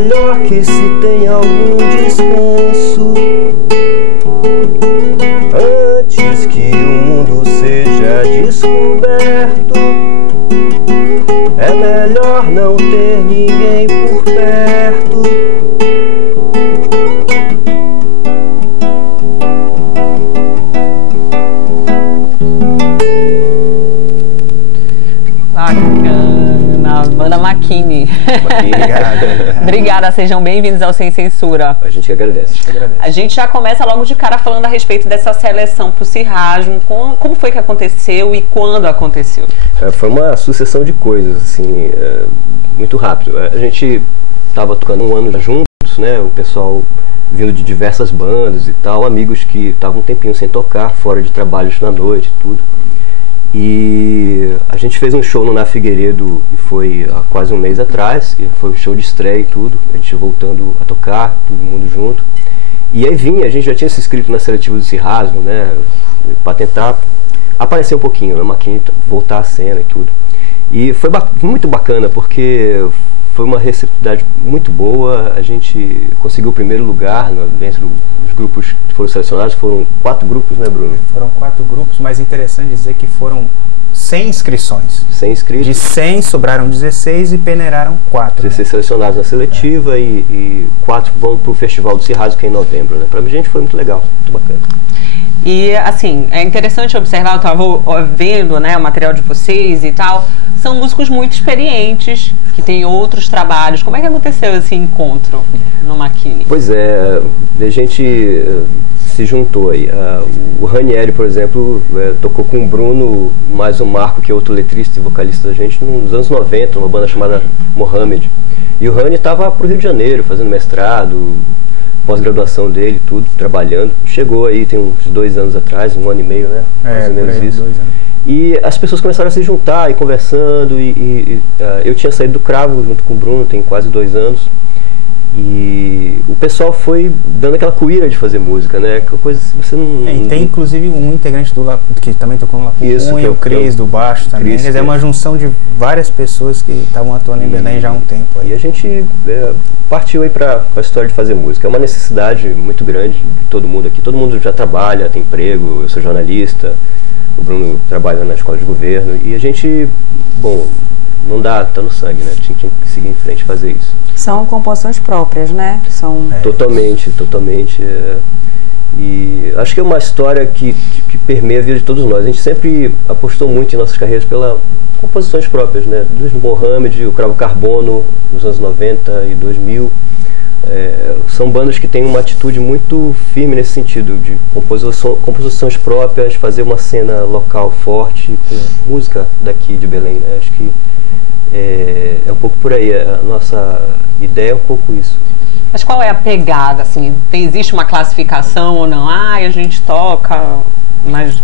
melhor que se tenha algum descanso antes que o mundo seja descoberto. É melhor não ter ninguém por perto. Bacana, banda Makini. Obrigada. Obrigada, sejam bem-vindos ao Sem Censura. A gente que agradece. A gente já começa logo de cara falando a respeito dessa seleção para o Cirrasmo. Como foi que aconteceu e quando aconteceu? Foi uma sucessão de coisas, assim, muito rápido. A gente estava tocando um ano juntos, né? O pessoal vindo de diversas bandas e tal, amigos que estavam um tempinho sem tocar, fora de trabalhos na noite e tudo. E a gente fez um show no Na Figueiredo, e foi há quase um mês atrás, e foi um show de estreia e tudo, a gente voltando a tocar, todo mundo junto. E aí a gente já tinha se inscrito na seletiva do Cirrasmo, né, para tentar aparecer um pouquinho, na Makini, voltar à cena e tudo. E foi muito bacana, porque foi uma receptividade muito boa, a gente conseguiu o primeiro lugar dentro dos grupos que foram selecionados. Foram 4 grupos, né, Bruno? Foram 4 grupos, mas é interessante dizer que foram 100 inscrições. 100 inscritos. De 100 sobraram 16 e peneiraram 4. 16 selecionados na seletiva e 4 vão para o Festival do Cirrasmo, que é em novembro, né? Pra gente foi muito legal, muito bacana. E, assim, é interessante observar, eu estava vendo, né, o material de vocês e tal, são músicos muito experientes, que têm outros trabalhos. Como é que aconteceu esse encontro no Makini? Pois é, a gente se juntou aí. O Ranieri, por exemplo, tocou com o Bruno, mais o Marco, que é outro letrista e vocalista da gente, nos anos 90, uma banda chamada Mohamed. E o Rani estava para o Rio de Janeiro, fazendo mestrado, pós-graduação dele, tudo, trabalhando. Chegou aí tem uns 2 anos atrás, 1 ano e meio, né? Mais ou menos isso. 2 anos. E as pessoas começaram a se juntar e conversando, eu tinha saído do Cravo junto com o Bruno, tem quase 2 anos, e o pessoal foi dando aquela cuíra de fazer música, né? Aquela coisa que você não... E tem inclusive um integrante do que também tocou no Lapucunha, e o Cris do baixo também. Quer dizer, é uma junção de várias pessoas que estavam atuando em Belém já há um tempo. Aí. E a gente partiu aí para a história de fazer música. É uma necessidade muito grande de todo mundo aqui. Todo mundo já trabalha, tem emprego, eu sou jornalista, o Bruno trabalha na escola de governo, e a gente, bom, não dá, tá no sangue, né? Tinha que seguir em frente, fazer isso. São composições próprias, né? São... Totalmente. E acho que é uma história que permeia a vida de todos nós. A gente sempre apostou muito em nossas carreiras pelas composições próprias, né? Desde o Mohamed, o Cravo Carbono, nos anos 90 e 2000. São bandas que têm uma atitude muito firme nesse sentido, de composições próprias, fazer uma cena local forte, com música daqui de Belém, né? Acho que é um pouco por aí, a nossa ideia é um pouco isso. Mas qual é a pegada, assim? Existe uma classificação ou não? A gente toca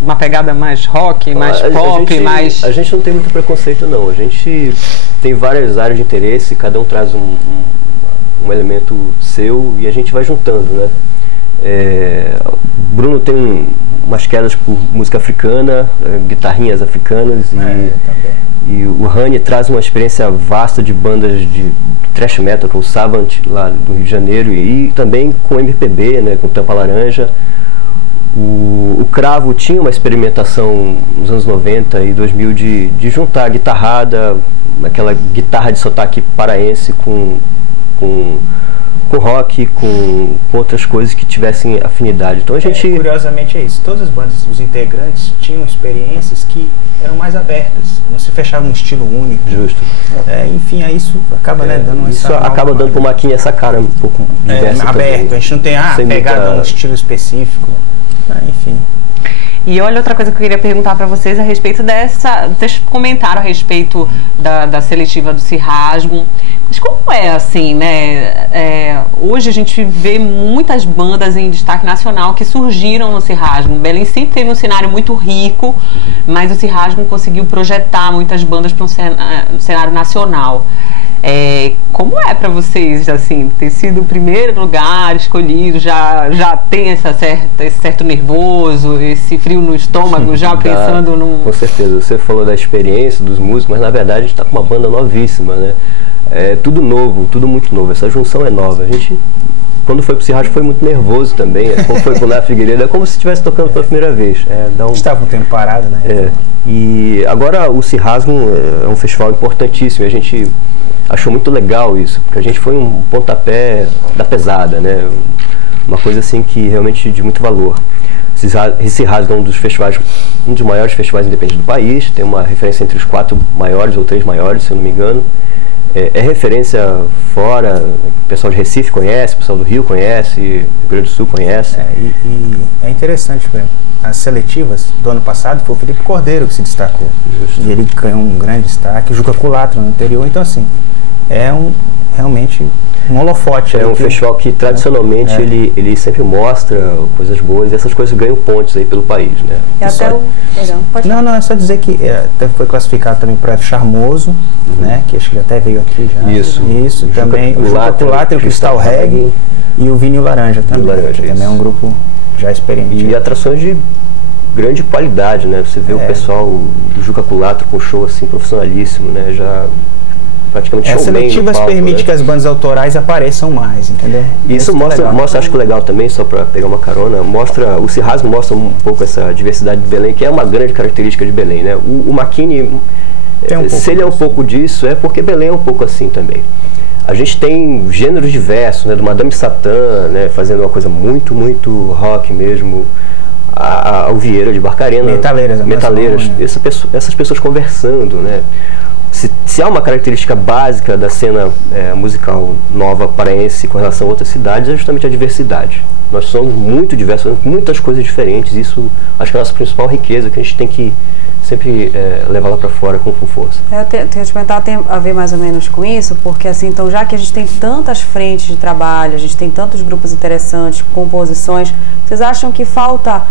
uma pegada mais rock, mais pop, mais... A gente não tem muito preconceito, não. A gente tem várias áreas de interesse, cada um traz um elemento seu e a gente vai juntando, né? Bruno tem umas quedas por música africana, guitarrinhas africanas, e o Rani traz uma experiência vasta de bandas de thrash metal, com o Savant lá do Rio de Janeiro, e também com MPB, né, com Tampa Laranja. O Cravo tinha uma experimentação nos anos 90 e 2000 de juntar a guitarrada, aquela guitarra de sotaque paraense com rock, com outras coisas que tivessem afinidade. Então a gente... Curiosamente é isso, todas as bandas, os integrantes tinham experiências que eram mais abertas, não se fechava um estilo único. Justo. Enfim, aí isso acaba dando isso acaba dando para o Makini essa cara um pouco diversa aberto, também. A gente não tem pegada um estilo específico, enfim. E olha, outra coisa que eu queria perguntar para vocês a respeito vocês comentaram a respeito da seletiva do Cirrasmo, mas como é assim, né? Hoje a gente vê muitas bandas em destaque nacional que surgiram no Cirrasmo. Belém sempre teve um cenário muito rico, mas o Cirrasmo conseguiu projetar muitas bandas para um cenário nacional. Como é para vocês, assim, ter sido o primeiro lugar escolhido, já tem esse certo nervoso, esse frio no estômago, já pensando num... Com certeza, você falou da experiência dos músicos, mas na verdade a gente está com uma banda novíssima, né? É tudo novo, tudo muito novo. Essa junção é nova. A gente, quando foi pro Cirrasgo, foi muito nervoso também. Quando foi pro Ná Figueiredo, é como se estivesse tocando pela primeira vez. Estava um tempo parado, né? E agora o Cirrasgo é um festival importantíssimo. A gente achou muito legal isso, porque a gente foi um pontapé da pesada, né? Uma coisa assim que realmente de muito valor. O Cirrasgo é um dos maiores festivais independentes do país, tem uma referência entre os 4 maiores ou 3 maiores, se eu não me engano. É referência fora, o pessoal de Recife conhece, o pessoal do Rio conhece, Rio Grande do Sul conhece. E é interessante, por exemplo, as seletivas do ano passado foi o Felipe Cordeiro que se destacou. Justo. E ele ganhou um grande destaque, o Juca Culatra no anterior, então assim, realmente um holofote. É um festival que tradicionalmente ele sempre mostra coisas boas e essas coisas ganham pontos aí pelo país, né? E até Não, é só dizer que foi classificado também para Charmoso, né? Que acho que até veio aqui já. Isso, também o Juca Culatra, o Cristal Reggae e o Vinho Laranja também. Que também é um grupo já experiente. E atrações de grande qualidade, né? Você vê o pessoal do Juca Culatra com show assim profissionalíssimo, né? Já praticamente as seletivas permitem que as bandas autorais apareçam mais, entendeu? Isso mostra, acho que legal também, só para pegar uma carona, o Cirrasgo mostra um pouco essa diversidade de Belém, que é uma grande característica de Belém, né? O Makini, se ele é um pouco disso, é porque Belém é um pouco assim também. A gente tem gêneros diversos, né? Do Madame Satã, né? Fazendo uma coisa muito, muito rock mesmo, ao Vieira de Barcarena, Metaleiras, essas pessoas conversando, né? Se há uma característica básica da cena musical nova paraense com relação a outras cidades, é justamente a diversidade. Nós somos muito diversos, muitas coisas diferentes. Isso acho que é a nossa principal riqueza, que a gente tem que sempre levar lá para fora com força. Eu tenho que te perguntar, tem a ver mais ou menos com isso, porque assim, então já que a gente tem tantas frentes de trabalho, a gente tem tantos grupos interessantes, composições, vocês acham que falta,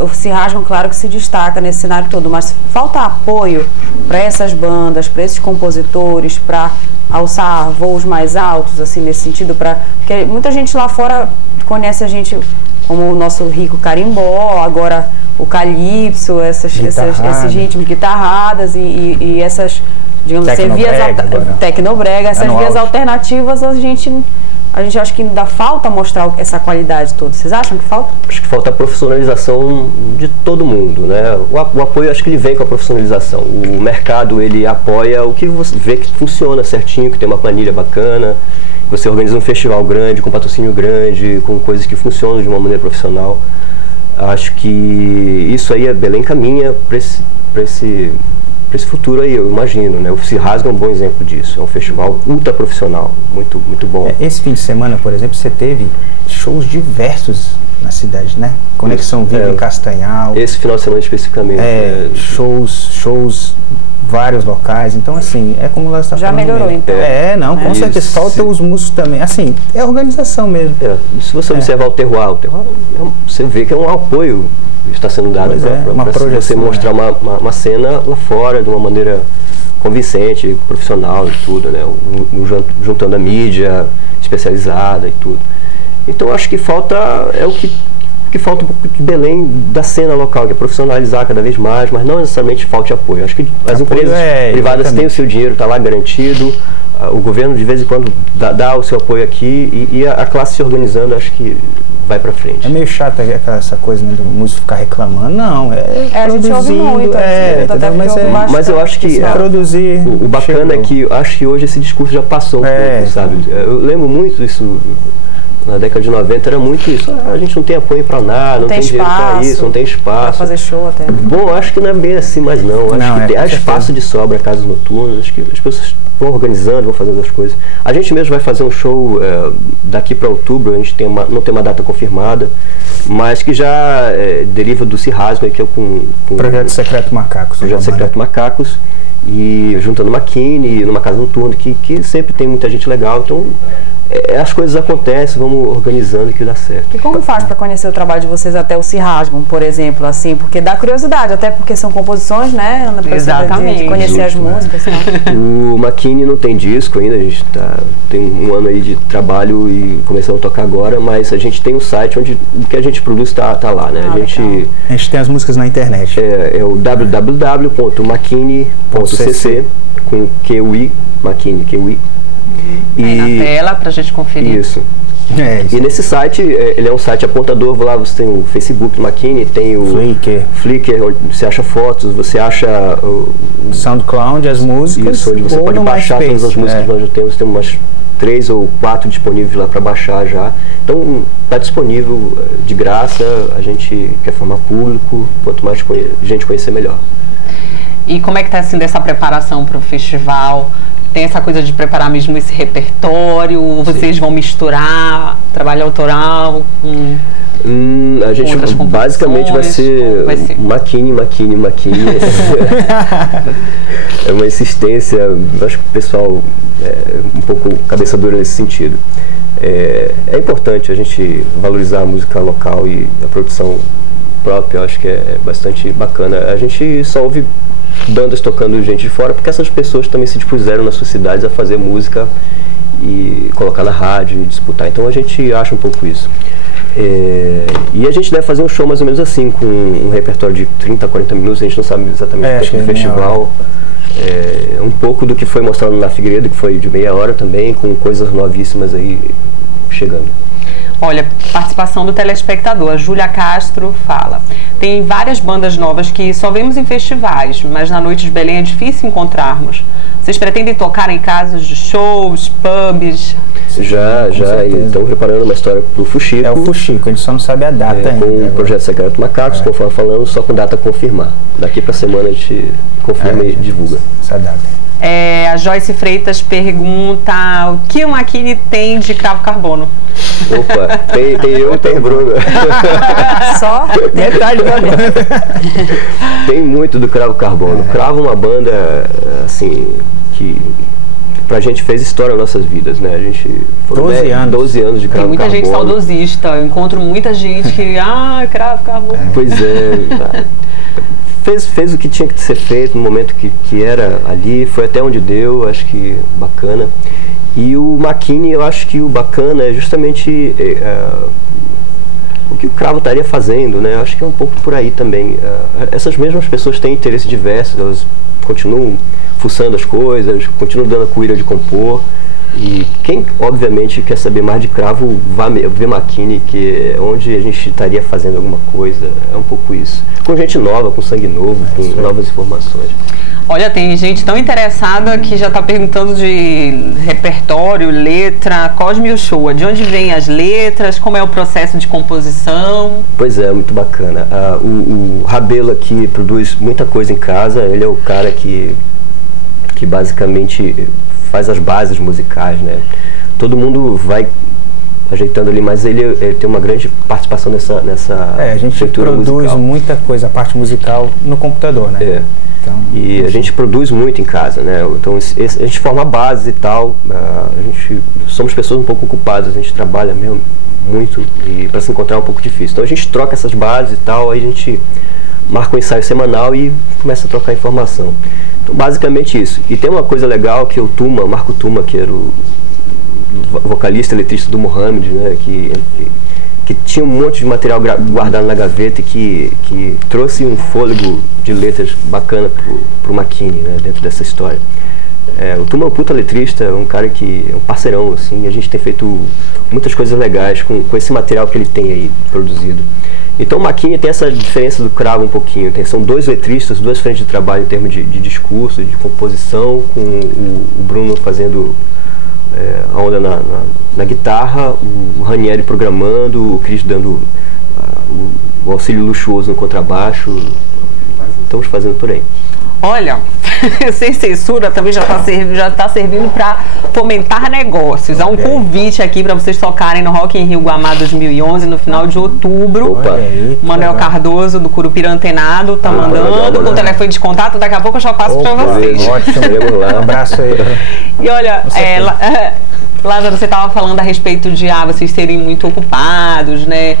o Cirrasgo, claro que se destaca nesse cenário todo, mas falta apoio para essas bandas, para esses compositores, para alçar voos mais altos, assim, nesse sentido, porque muita gente lá fora conhece a gente como o nosso rico carimbó, agora o calypso, esses ritmos, guitarradas e essas, digamos assim, tecnobrega, essas vias alternativas, a gente acha que ainda falta mostrar essa qualidade toda. Vocês acham que falta? Acho que falta a profissionalização de todo mundo, né? O apoio, acho que ele vem com a profissionalização. O mercado, ele apoia o que você vê que funciona certinho, que tem uma planilha bacana, você organiza um festival grande, com patrocínio grande, com coisas que funcionam de uma maneira profissional. Acho que isso aí, Belém caminha para esse futuro aí, eu imagino, né? O Cirrasgo é um bom exemplo disso. É um festival ultra profissional, muito, muito bom. Esse fim de semana, por exemplo, você teve shows diversos na cidade, né? Conexão Viva em Castanhal. Esse final de semana especificamente. Shows vários locais, então assim, é como nós estamos falando. Já melhorou mesmo. Então. Com certeza, falta os músicos também, assim, é organização mesmo. Se você observar o terroir, você vê que é um apoio que está sendo dado para você mostrar uma cena lá fora de uma maneira convincente, profissional e tudo, né? Juntando a mídia especializada e tudo. Então acho que falta, que falta um pouco de Belém da cena local, que é profissionalizar cada vez mais, mas não necessariamente falta apoio. Acho que as empresas privadas têm o seu dinheiro, está lá garantido, o governo de vez em quando dá o seu apoio aqui e a classe se organizando, acho que vai para frente. É meio chato essa coisa, né, do músico ficar reclamando, não, a gente ouve muito, mas eu acho que produzir o bacana é que acho que hoje esse discurso já passou um pouco, sabe? Eu lembro muito isso. Na década de 90 era muito isso. A gente não tem apoio para nada, não tem dinheiro para isso, não tem espaço. Para fazer show até. Bom, acho que não é bem assim, mas não. Acho que há espaço de sobra, casas noturnas. Acho que as pessoas vão organizando, vão fazendo as coisas. A gente mesmo vai fazer um show daqui para outubro. A gente não tem uma data confirmada, mas que já deriva do Cirrasgo, que é com Projeto Secreto Macacos. Projeto Secreto Macacos. E juntando Makini, numa casa noturna, que sempre tem muita gente legal. Então, as coisas acontecem, vamos organizando que dá certo. E como faz para conhecer o trabalho de vocês até o Cirrasgo, por exemplo, assim? Porque dá curiosidade, até porque são composições, né? Exatamente. De conhecer as músicas. O Makini não tem disco ainda, a gente tem um ano aí de trabalho e começamos a tocar agora, mas a gente tem um site onde o que a gente produz tá lá, né? A gente tem as músicas na internet. É o www.makini.cc com QI, Makini, QI. E na tela pra gente conferir. Isso. E nesse site, ele é um site apontador, lá você tem o Facebook Makini, tem o Flickr, onde você acha fotos, você acha o SoundCloud, as músicas. Isso, onde você pode baixar todas as músicas que nós já temos. Tem umas 3 ou 4 disponíveis lá para baixar já. Então está disponível de graça, a gente quer formar público, quanto mais gente conhecer, melhor. E como é que está assim dessa preparação para o festival? Tem essa coisa de preparar mesmo esse repertório? Vocês vão misturar trabalho autoral com a gente basicamente vai ser Makini. É uma insistência, acho que o pessoal é um pouco cabeça dura nesse sentido. É importante a gente valorizar a música local e a produção própria, eu acho que é bastante bacana. A gente só ouve bandas tocando gente de fora porque essas pessoas também se dispuseram nas suas cidades a fazer música e colocar na rádio e disputar. Então a gente acha um pouco isso. E a gente deve fazer um show mais ou menos assim, com um repertório de 30 a 40 minutos, a gente não sabe exatamente o tempo do festival. Um pouco do que foi mostrado na Figueiredo, que foi de meia hora também, com coisas novíssimas aí chegando. Olha, participação do telespectador, a Júlia Castro fala: tem várias bandas novas que só vemos em festivais, mas na Noite de Belém é difícil encontrarmos. Vocês pretendem tocar em casas de shows, pubs? Já, e estamos preparando uma história pro Fuxico. É o Fuxico, a gente só não sabe a data ainda. Com o Projeto Secreto Macacos, conforme falando, só com data a confirmar. Daqui pra semana a gente confirma e divulga. Essa data. A Joyce Freitas pergunta: o que o Makini tem de cravo carbono? Opa, tem eu e tem o Bruno. Só? Metade da banda. Tem muito do Cravo Carbono. Cravo é uma banda, assim, que pra gente fez história nas nossas vidas, né? A gente foram 12 anos de Cravo Carbono. Tem muita gente saudosista. Eu encontro muita gente que, Cravo Carbono. Pois é. Fez o que tinha que ser feito no momento que era ali, foi até onde deu, acho que bacana. E o Makini, eu acho que o bacana é justamente o que o Cravo estaria fazendo, né? Eu acho que é um pouco por aí também. Essas mesmas pessoas têm interesses diversos, elas continuam fuçando as coisas, continuam dando a cuíra de compor. E quem, obviamente, quer saber mais de Cravo, vai ver Makini, que é onde a gente estaria fazendo alguma coisa. É um pouco isso. Com gente nova, com sangue novo, com novas informações. Olha, tem gente tão interessada que já está perguntando de repertório, letra, Cosme Uchoa. De onde vêm as letras? Como é o processo de composição? Pois é, muito bacana. O Rabelo aqui produz muita coisa em casa. Ele é o cara que basicamente faz as bases musicais, né? Todo mundo vai ajeitando ali, mas ele tem uma grande participação nessa a gente produz musical. Muita coisa, a parte musical no computador, né? Então, e a gente produz muito em casa, né? Então a gente forma bases e tal. Somos pessoas um pouco ocupadas, a gente trabalha mesmo muito e para se encontrar é um pouco difícil. Então a gente troca essas bases e tal, aí a gente marca um ensaio semanal e começa a trocar informação. Então, basicamente isso. E tem uma coisa legal que o Marco Tuma, que era o vocalista, letrista do Mohamed, né, que tinha um monte de material guardado na gaveta e que trouxe um fôlego de letras bacana pro Makini, né, dentro dessa história. O Tuma é um puta letrista, um cara que é um parceirão, assim, a gente tem feito muitas coisas legais com esse material que ele tem aí produzido. Então o Makini tem essa diferença do Cravo um pouquinho, são 2 letristas, 2 frentes de trabalho em termos de discurso, de composição, com o Bruno fazendo a onda na guitarra, o Ranieri programando, o Cris dando o auxílio luxuoso no contrabaixo. Estamos fazendo por aí. Olha, Sem Censura também já tá servindo para fomentar negócios. Há um convite aqui para vocês tocarem no Rock in Rio Guamá 2011, no final de outubro. Opa. Manuel Cardoso, do Curupira Antenado, tá mandando com o telefone de contato. Daqui a pouco eu já passo para vocês. Ótimo, lá. Um abraço aí. E olha, Lázaro, você estava falando a respeito de vocês serem muito ocupados, né?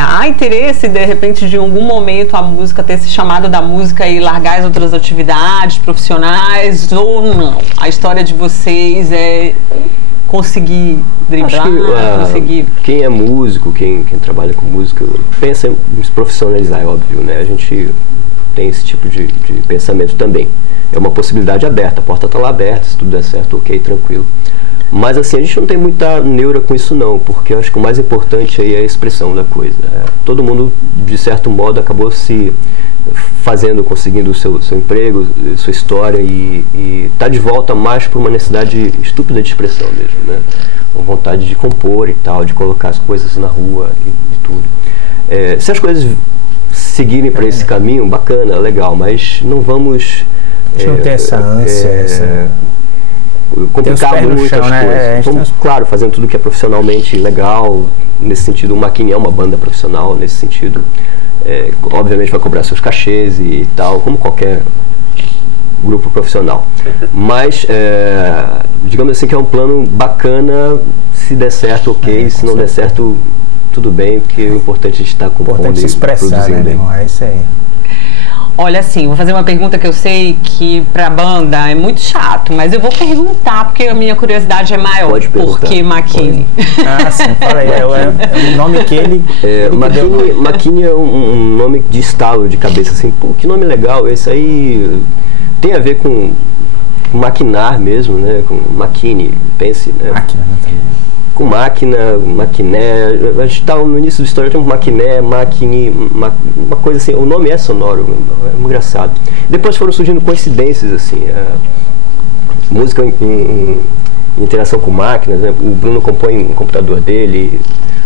Há interesse, de repente, de em algum momento a música ter se chamado da música e largar as outras atividades profissionais ou não? A história de vocês é conseguir driblar, conseguir... Quem é músico, quem trabalha com música, pensa em se profissionalizar, é óbvio, né? A gente tem esse tipo de pensamento também. É uma possibilidade aberta, a porta está lá aberta, se tudo der certo, ok, tranquilo. Mas assim, a gente não tem muita neura com isso não, porque eu acho que o mais importante aí é a expressão da coisa. Todo mundo, de certo modo, acabou se conseguindo o seu emprego, sua história, e tá de volta mais por uma necessidade estúpida de expressão mesmo, né? Uma vontade de compor e tal, de colocar as coisas na rua e tudo. Se as coisas seguirem para esse caminho, bacana, legal, mas não vamos... não tem essa ânsia, complicar muito chão, as coisas. Né? Estamos, claro, fazendo tudo que é profissionalmente legal, nesse sentido. O Maquini é uma banda profissional nesse sentido. Obviamente vai cobrar seus cachês e tal, como qualquer grupo profissional. Mas, digamos assim, que é um plano bacana. Se der certo, ok. Se não der certo, tudo bem, porque o importante é a gente estar compondo se expressar, né, meu irmão? É isso aí. Olha, assim, vou fazer uma pergunta que eu sei que pra banda é muito chato, mas eu vou perguntar porque a minha curiosidade é maior. Pode perguntar. Por que Maquini? Sim, fala aí. É o nome que ele... Maquini é um nome de estalo de cabeça, assim, pô, que nome legal. Esse aí tem a ver com maquinar mesmo, né? Com Maquini, pense, né? Máquina, né, também. Com máquina, maquiné, a gente estava no início da história, tem um maquiné, maquini, uma coisa assim, o nome é sonoro, é engraçado. Depois foram surgindo coincidências, assim, música em interação com máquinas, né? O Bruno compõe no computador dele,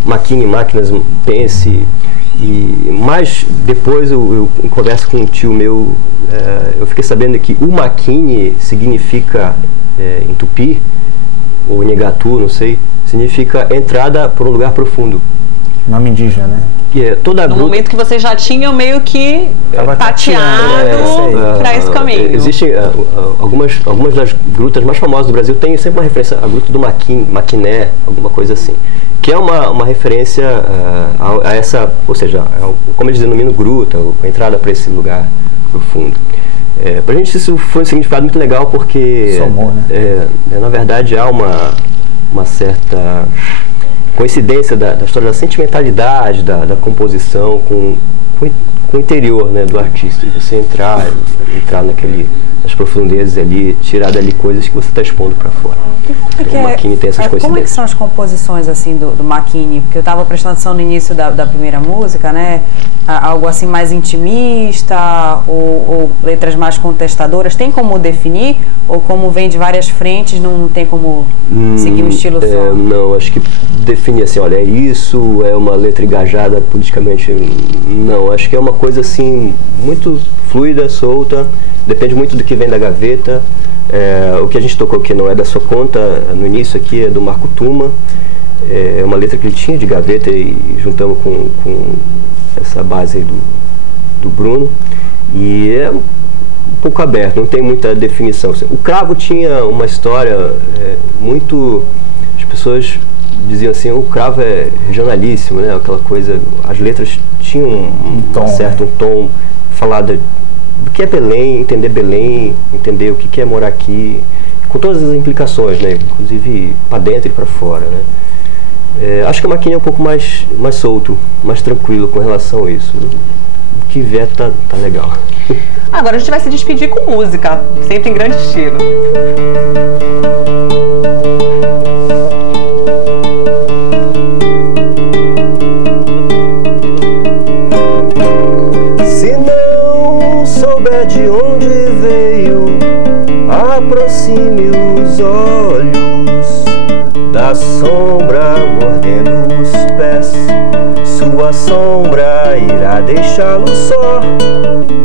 Maquini, máquinas, pense, mas depois eu converso com um tio meu, eu fiquei sabendo que o Maquini significa, em tupi, ou Nhegatu, não sei, significa entrada por um lugar profundo. Nome indígena, né? No momento que você já tinha meio que tateado para esse caminho. Existem algumas das grutas mais famosas do Brasil, tem sempre uma referência à gruta do Maquiné, alguma coisa assim, que é uma referência a essa, ou seja, como eles denominam gruta, a entrada para esse lugar profundo. Pra gente isso foi um significado muito legal porque Somou, né? Na verdade há uma certa coincidência da história da sentimentalidade da composição com o interior, né, do artista, e você entrar nas profundezas ali, tirar dali coisas que você está expondo para fora. Então, o Maquini tem essas coincidências. Como é que são as composições assim do Maquini? Porque eu estava prestando atenção no início da primeira música, né? Algo assim mais intimista ou letras mais contestadoras. Tem como definir? Ou como vem de várias frentes, não tem como seguir um estilo só? Não, acho que definir assim, olha, é isso, é uma letra engajada politicamente. Não, acho que é uma coisa assim muito fluida, solta, depende muito do que vem da gaveta. O que a gente tocou aqui não é da sua conta no início, aqui é do Marco Tuma, é uma letra que ele tinha de gaveta e juntamos com essa base aí do Bruno, e é um pouco aberto, não tem muita definição. O Cravo tinha uma história muito... As pessoas diziam assim, o Cravo é regionalíssimo, né? Aquela coisa, as letras tinham um tom, falar do que é Belém, entender o que é morar aqui, com todas as implicações, né? Inclusive para dentro e para fora, né? Acho que a Maquini é um pouco mais solto, mais tranquilo com relação a isso. O que vier tá legal. Agora a gente vai se despedir com música, sempre em grande estilo. Se não souber de onde veio, aproxime os olhos da sombra mordendo os pés. Sua sombra irá deixá-lo só.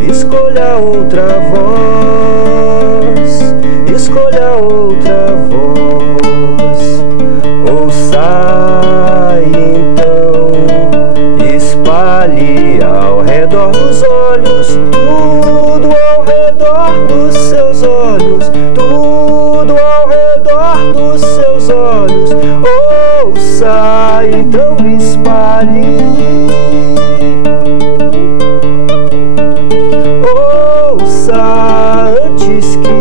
Escolha outra voz, escolha outra voz. Ouça então, espalhe ao redor dos olhos, tudo ao redor dos seus olhos, tudo ao redor dos seus olhos. Ouça então, espalhe. Antes que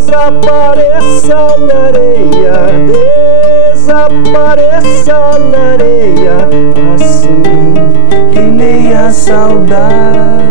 desapareça na areia, desapareça na areia, assim que nem a saudade.